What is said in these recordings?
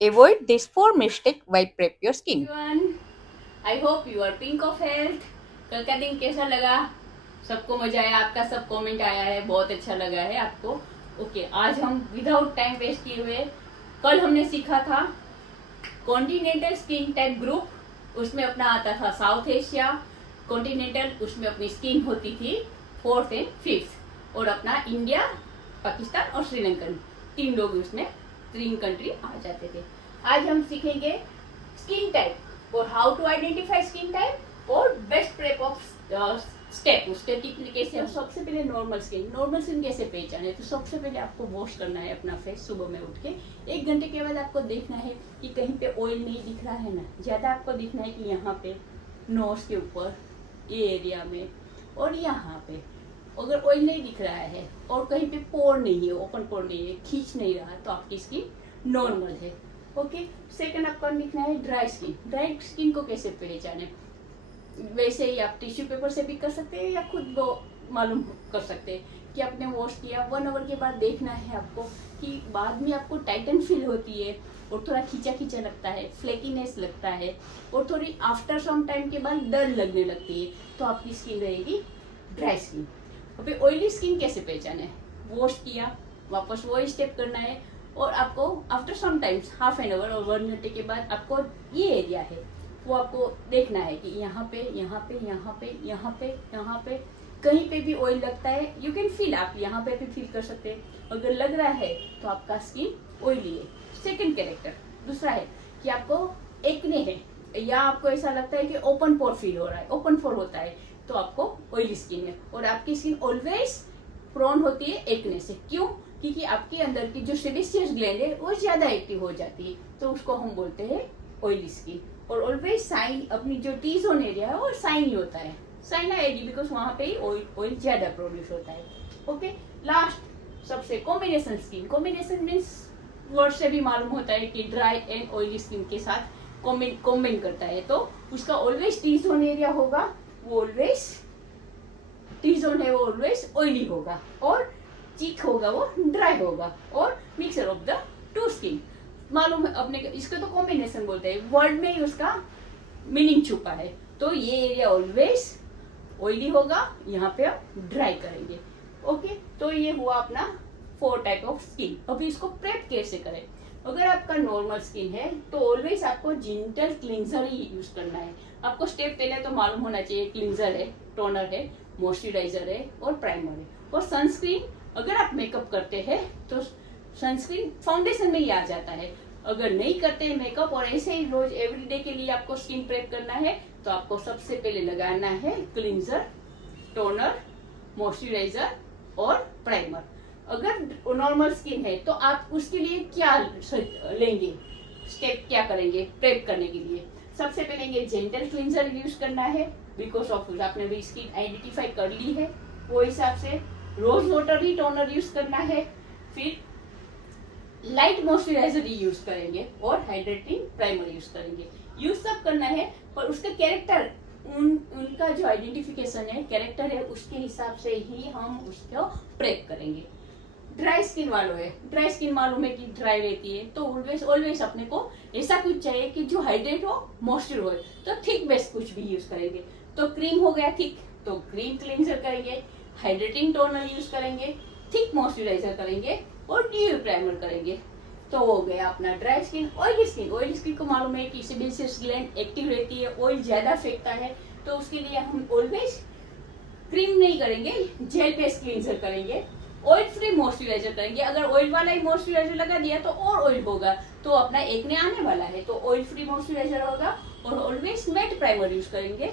Avoid these four mistakes while prep your skin. everyone. I hope you are pink of health. कल का दिन कैसा लगा? सबको मजा आया? आपका सब कमेंट आया है, बहुत अच्छा लगा है आपको। ओके, आज हम विदाउट टाइम वेस्ट किए हुए, कल हमने सीखा था कॉन्टिनेंटल स्किन टाइप ग्रुप, उसमें अपना आता था साउथ एशिया। कॉन्टिनेंटल, उसमें अपनी स्किन होती थी फोर्थ एंड फिफ्थ, और अपना इंडिया, पाकिस्तान और श्रीलंकन, तीन लोग उसमें, तीन कंट्री आ जाते थे। आज हम सीखेंगे स्किन टाइप और how to identify skin type और बेस्ट प्रेप ऑफ स्टेप, उसके कैसे। तो सबसे पहले नॉर्मल स्किन कैसे पहचाने? तो सबसे पहले आपको वॉश करना है अपना फेस सुबह में उठ के। 1 घंटे के बाद आपको देखना है कि कहीं पे ऑयल नहीं दिख रहा है ना, ज्यादा आपको दिखना है कि यहाँ पे नोज के ऊपर, ये एरिया में और यहाँ पे अगर ऑयल नहीं दिख रहा है और कहीं पे पोर नहीं है, ओपन पोर नहीं है, खींच नहीं रहा, तो आपकी स्किन नॉर्मल है। ओके, सेकंड आपको दिखना है ड्राई स्किन। ड्राई स्किन को कैसे पहचाने? वैसे ही आप टिश्यू पेपर से भी कर सकते हैं या खुद वो मालूम कर सकते हैं कि आपने वॉश किया 1 आवर के बाद देखना है आपको कि बाद में आपको टाइटन फील होती है और थोड़ा खींचा खींचा लगता है, फ्लेकीनेस लगता है और थोड़ी आफ्टर सम टाइम के बाद डर लगने लगती है, तो आपकी स्किन रहेगी ड्राई स्किन। अभी ऑयली स्किन कैसे पहचाने? वॉश किया, वापस वही स्टेप करना है और आपको after some times half an hour और 1 घंटे के बाद आपको ये एरिया है वो आपको देखना है कि यहाँ पे यहाँ पे यहाँ पे यहाँ पे यहाँ पे कहीं पे भी ऑयल लगता है, यू कैन फील, आप यहाँ पे भी फील कर सकते हैं। अगर लग रहा है तो आपका स्किन ऑयली है। सेकंड कैरेक्टर दूसरा है कि आपको एक्ने है या आपको ऐसा लगता है कि ओपन पोर फील हो रहा है, ओपन पोर होता है, तो आपको ऑयली स्किन है। और आपकी स्किन ऑलवेज प्रोन होती है एक्ने से। क्यों? क्योंकि आपके अंदर की जो सेबेसियस ग्लैंड है वो ज्यादा एक्टिव हो जाती है, तो उसको हम बोलते हैं ऑयली स्किन। और ऑलवेज साइन, अपनी जो टी जोन एरिया है वो साइन ही होता है, साइना एरिया, बिकॉज वहां पे ही ऑयल ज्यादा प्रोड्यूस होता है। ओके, लास्ट सबसे combination skin. Combination means word से भी मालूम होता है कि ड्राई एंड ऑयली स्किन के साथ कॉम्बिन करता है, तो उसका ऑलवेज टी जोन एरिया होगा, वो ऑलवेज टी जोन है वो ऑलवेज ऑयली होगा, और चीक होगा वो ड्राई होगा, और mixer of the two skin. मालूम है अपने, इसको तो कॉम्बिनेशन बोलते हैं, वर्ड में ही उसका मीनिंग छुपा है। तो ये एरिया ऑलवेज ऑयली होगा, यहाँ पे आप ड्राई करेंगे। ओके, तो ये हुआ अपना 4 टाइप ऑफ स्किन। अभी इसको प्रेप कैसे करें? अगर आपका नॉर्मल स्किन है तो ऑलवेज आपको जेंटल क्लींजर ही यूज करना है। आपको स्टेप पहले तो मालूम होना चाहिए, क्लींजर है, टोनर है, मॉइस्चराइजर है और प्राइमर है, और सनस्क्रीन। अगर आप मेकअप करते हैं तो सनस्क्रीन फाउंडेशन में ही आ जाता है। अगर नहीं करते हैं मेकअप और ऐसे ही रोज एवरीडे के लिए आपको स्किन प्रेप करना है, तो आपको सबसे पहले लगाना है क्लींजर, टोनर, मॉइस्चराइजर और प्राइमर। अगर नॉर्मल स्किन है तो आप उसके लिए क्या लेंगे, स्टेप क्या करेंगे प्रेप करने के लिए? सबसे पहले जेंटल क्लींजर यूज करना है, बिकॉज ऑफ आपने भी स्किन आइडेंटिफाई कर ली है, वो हिसाब से रोज वाटर ही टोनर यूज करना है। फिर लाइट मॉइस्चराइजर ही यूज करेंगे और हाइड्रेटिंग प्राइमर यूज करेंगे। यूज सब करना है, पर उसका कैरेक्टर, उनका जो आइडेंटिफिकेशन है, कैरेक्टर है, उसके हिसाब से ही हम उसको प्रेप करेंगे। ड्राई स्किन वालों है, ड्राई स्किन मालूम है कि ड्राई रहती है, तो ऑलवेज ऑलवेज अपने को ऐसा कुछ चाहिए कि जो हाइड्रेट हो, मॉइस्चर हो, तो थिक बेस कुछ भी यूज करेंगे। तो क्रीम हो गया थिक, तो क्रीम क्लींजर करेंगे, हाइड्रेटिंग टोनर यूज करेंगे, थिक मॉइस्चराइजर करेंगे और ड्यू प्राइमर करेंगे। तो हो गया अपना dry skin. Oily skin, oily skin को मालूम है कि सेबेसियस ग्लैंड एक्टिव रहती है, ऑयल ज्यादा फेंकता है, तो उसके लिए हम ऑलवेज क्रीम नहीं करेंगे, जेल बेस्ड क्लींजर करेंगे, ऑयल फ्री मॉइस्चराइजर करेंगे। अगर ऑयल वाला ही मॉइस्चराइजर लगा दिया तो और ऑयल होगा, तो अपना एक्ने आने वाला है, तो ऑयल फ्री मॉइस्चराइजर होगा। और ऑलवेज मैट प्राइमर यूज करेंगे।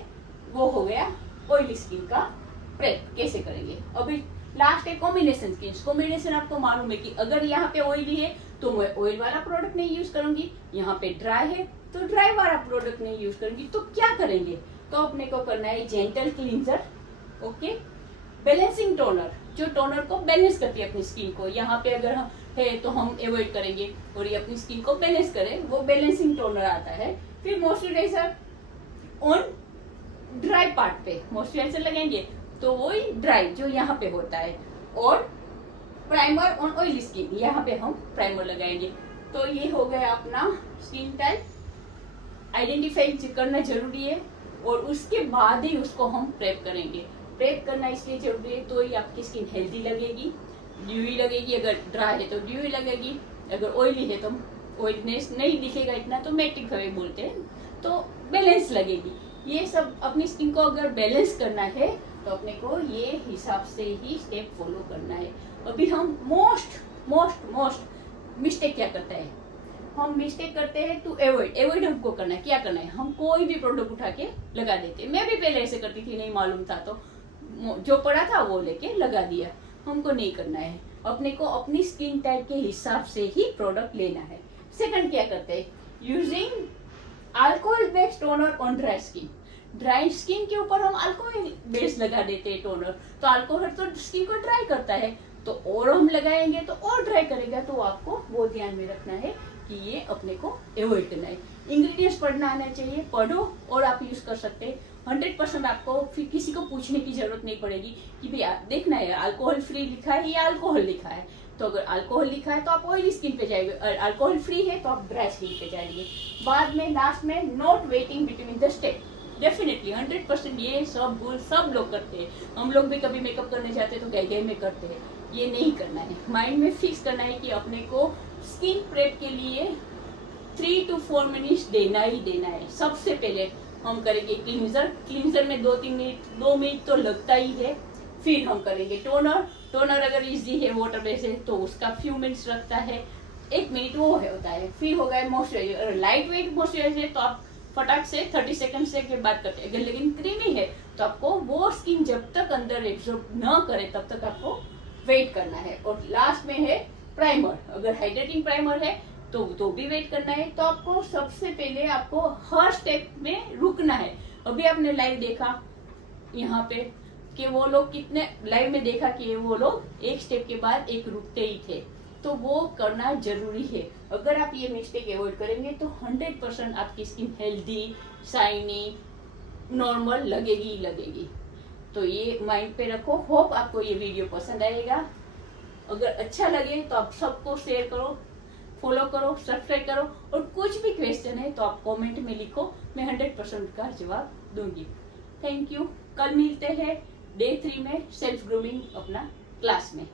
वो हो गया ऑयली स्किन का प्रेप कैसे करेंगे। अभी लास्ट है कॉम्बिनेशन स्किन। कॉम्बिनेशन आपको मालूम है कि अगर यहाँ पे ऑयली है तो मैं ऑयल वाला प्रोडक्ट नहीं यूज करूंगी, यहाँ पे ड्राई है तो ड्राई वाला प्रोडक्ट नहीं यूज करूंगी, तो क्या करेंगे? तो अपने को करना है gentle cleanser, okay, balancing toner, जो टोनर को बैलेंस करती है अपनी स्किन को। यहाँ पे अगर है तो हम अवॉइड करेंगे और ये अपनी स्किन को बैलेंस करे, वो बैलेंसिंग टोनर आता है। फिर मॉइस्चराइजर ऑन ड्राई पार्ट पे मॉइस्चराइजर लगाएंगे, तो वही ड्राई जो यहाँ पे होता है, और प्राइमर ऑन ऑयली स्किन, यहाँ पे हम प्राइमर लगाएंगे। तो ये हो गया अपना स्किन टाइप, आइडेंटिफाई करना जरूरी है और उसके बाद ही उसको हम प्रेप करेंगे। प्रेप करना इसलिए जरूरी है तो ही आपकी स्किन हेल्दी लगेगी, ड्यूई लगेगी, अगर ड्राई है तो ड्यूई लगेगी, अगर ऑयली है तो ऑयलीनेस नहीं दिखेगा इतना, तो मैटिक फेस बोलते हैं, तो बैलेंस लगेगी। ये सब अपनी स्किन को अगर बैलेंस करना है तो अपने को ये हिसाब से ही स्टेप फॉलो करना है। अभी हम मोस्ट मिस्टेक क्या करता है, हम मिस्टेक करते हैं टू अवॉइड हमको करना है। क्या करना है, हम कोई भी प्रोडक्ट उठा के लगा देते हैं। मैं भी पहले ऐसे करती थी, नहीं मालूम था तो जो पड़ा था वो लेके लगा दिया। हमको नहीं करना है, अपने को अपनी स्किन टाइप के हिसाब से ही प्रोडक्ट लेना है। सेकंड क्या करते हैं, using alcohol based toner on dry skin. Dry skin के ऊपर हम अल्कोहल बेस लगा देते हैं टोनर, तो अल्कोहल तो स्किन को ड्राई करता है, तो और हम लगाएंगे तो और ड्राई करेगा। तो आपको वो ध्यान में रखना है कि ये अपने को अवॉइड करना है। इंग्रेडिएंट्स पढ़ना आना चाहिए, पढ़ो और आप यूज कर सकते हैं। 100% आपको फिर किसी को पूछने की जरूरत नहीं पड़ेगी कि भैया देखना है अल्कोहल फ्री लिखा है या अल्कोहल लिखा है। तो अगर अल्कोहल लिखा है तो आप ऑयली स्किन पे जाएंगे, अल्कोहल फ्री है तो आप ड्राई स्किन पे जाएंगे। बाद में लास्ट में not waiting between the step, definitely 100% ये सब भूल सब लोग करते हैं। हम लोग भी कभी मेकअप करने जाते हैं तो गए में करते हैं, ये नहीं करना है। माइंड में फिक्स करना है कि अपने को स्किन प्रेप के लिए 3 to 4 मिनट्स देना ही देना है। सबसे पहले हम करेंगे क्लींजर में 2 मिनट तो लगता ही है। फिर हम करेंगे टोनर अगर इजी है वाटर बेस है तो उसका फ्यू मिनट्स लगता है, 1 मिनट वो है होता है। फिर हो गया मॉइस्चराइजर, लाइट वेट मॉइस्चराइजर है तो आप फटाक से 30 सेकंड से के बाद करते हैं। अगर लेकिन क्रीमी है तो आपको वो स्किन जब तक अंदर एब्जॉर्ब न करे तब तक आपको वेट करना है। और लास्ट में है प्राइमर, अगर हाइड्रेटिंग प्राइमर है तो भी वेट करना है। तो आपको सबसे पहले आपको हर स्टेप में रुकना है। अभी आपने लाइव देखा यहाँ पे कि वो लोग कितने लाइव में देखा कि वो लोग एक स्टेप के बाद एक रुकते ही थे, तो वो करना जरूरी है। अगर आप ये मिस्टेक अवॉइड करेंगे तो 100% आपकी स्किन हेल्दी, शाइनी, नॉर्मल लगेगी। तो ये माइंड पे रखो। होप आपको ये वीडियो पसंद आएगा। अगर अच्छा लगे तो आप सबको शेयर करो, फॉलो करो, सब्सक्राइब करो, और कुछ भी क्वेश्चन है तो आप कमेंट में लिखो, मैं 100% का जवाब दूंगी। Thank you. कल मिलते हैं डे 3 में सेल्फ ग्रूमिंग अपना क्लास में।